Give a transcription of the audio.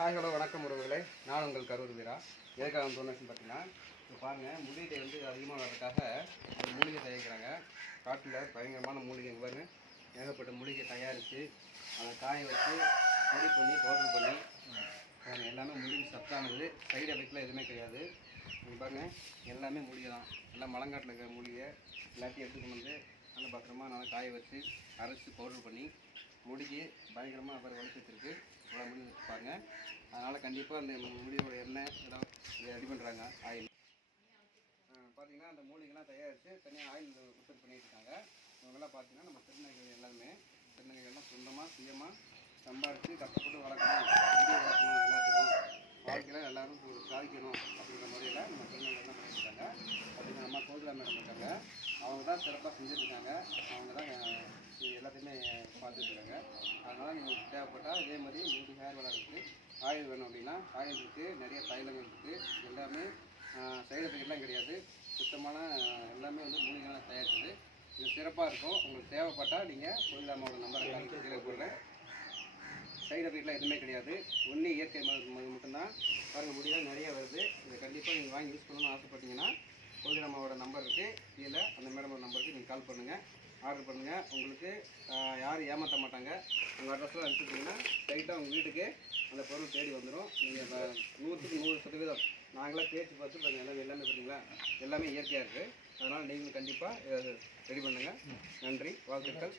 Hi hello வணக்கம் உறவுகளே, நான் உங்கள் கரூர் வீரா. எதுக்காக டொனேஷன் பார்த்தீங்கன்னா, இப்போ பாருங்கள், முடியை வந்து அதிகமாக வர்றதுக்காக ஒரு மூலிகை தயாரிக்கிறாங்க. காட்டில் பயங்கரமான மூலிகை பாருங்க, ஏகப்பட்ட மூலிகை தயாரித்து அதை காய வச்சு பொடி பண்ணி பவுடர் பண்ணி பாருங்கள், எல்லாமே மூலிகை சத்தானது. சைடு எஃபெக்ட்லாம் எதுவுமே கிடையாது. நீங்கள் பாருங்கள், எல்லாமே மூலிகை தான். எல்லாம் மலங்காட்டில் இருக்கிற மூலிகை எல்லாத்தையும் எடுத்துக்கொண்டு வந்து நல்லா பத்திரமா நல்லா காய வச்சு அரைச்சி பவுடர் பண்ணி முடிக்கு பயங்கரமாக அப்புறம் உடச்சி வச்சுருக்கு. இவ்வளோ முடி வச்சுருப்பாங்க. அதனால் கண்டிப்பாக அந்த முடியோட எண்ணெய் இதெல்லாம் ரெடி பண்ணுறாங்க. ஆயில் பார்த்திங்கன்னா அந்த மூலிகைலாம் தயாரித்து தனியாக ஆயில் உற்பத்தி பண்ணிட்டு இருக்காங்க. இவங்கெல்லாம் பார்த்திங்கன்னா நம்ம திருநங்கைகள் எல்லாருமே திருநங்கைகள்லாம் சொந்தமாக சுயமாக சம்பாரித்து கஷ்டப்பட்டு வளர்க்கணும், முடி வளர்க்கணும், எல்லாத்துக்கும் வாழ்க்கையில் எல்லோரும் சாதிக்கணும் அப்படிங்கிற முறையில் நம்ம திருநங்கைகள்லாம் பண்ணியிருக்காங்க. பார்த்திங்கன்னா நம்ம கோகிலா மேடம் இருக்காங்க, அவங்க தான் சிறப்பாக செஞ்சுருக்காங்க. அவங்க தான் எல்லாத்தையுமே பார்த்துட்ருக்காங்க. அதனால் நீங்கள் தேவைப்பட்டால் இதே மாதிரி மூடி ஹேர் வளர்க்குறதுக்கு ஆயில் வேணும் அப்படின்னா ஆயில் இருக்குது, நிறைய தைலங்கள் இருக்குது. எல்லாமே சைடு எஃபெக்ட்லாம் கிடையாது. சுத்தமான எல்லாமே வந்து மூலிகைலாம் தயாரிக்குது. இது சிறப்பாக இருக்கும். உங்களுக்கு தேவைப்பட்டால் நீங்கள் கோகிலாமாவோட நம்பரை கீழே போடுறேன். சைடு எஃபெக்ட்லாம் எதுவுமே கிடையாது. ஒன்லி இயற்கை மருந்து மட்டும்தான். பாருங்கள், முடியெல்லாம் நிறைய வருது. இதை கண்டிப்பாக நீங்கள் வாங்கி யூஸ் பண்ணணும்னு ஆசைப்பட்டீங்கன்னா கோகிலாமாவோட நம்பர் இருக்குது கீழே, அந்த மேடமோட நம்பருக்கு நீங்கள் கால் பண்ணுங்கள், ஆர்டர் பண்ணுங்கள். உங்களுக்கு யாரும் ஏமாற்ற மாட்டாங்க. உங்கள் அட்ரஸ்லாம் அனுப்பிச்சிட்டிங்கன்னா ஸ்ட்ரைட்டாக உங்கள் வீட்டுக்கு அந்த பொருள் தேடி வந்துடும். நீங்கள் 100க்கு 100% நாங்களாம் பேச்சு பார்த்து எல்லாமே பார்த்தீங்களா, எல்லாமே இயற்கையாக இருக்குது. அதனால் நீங்களும் கண்டிப்பாக ரெடி பண்ணுங்கள். நன்றி, வாழ்த்துக்கள்.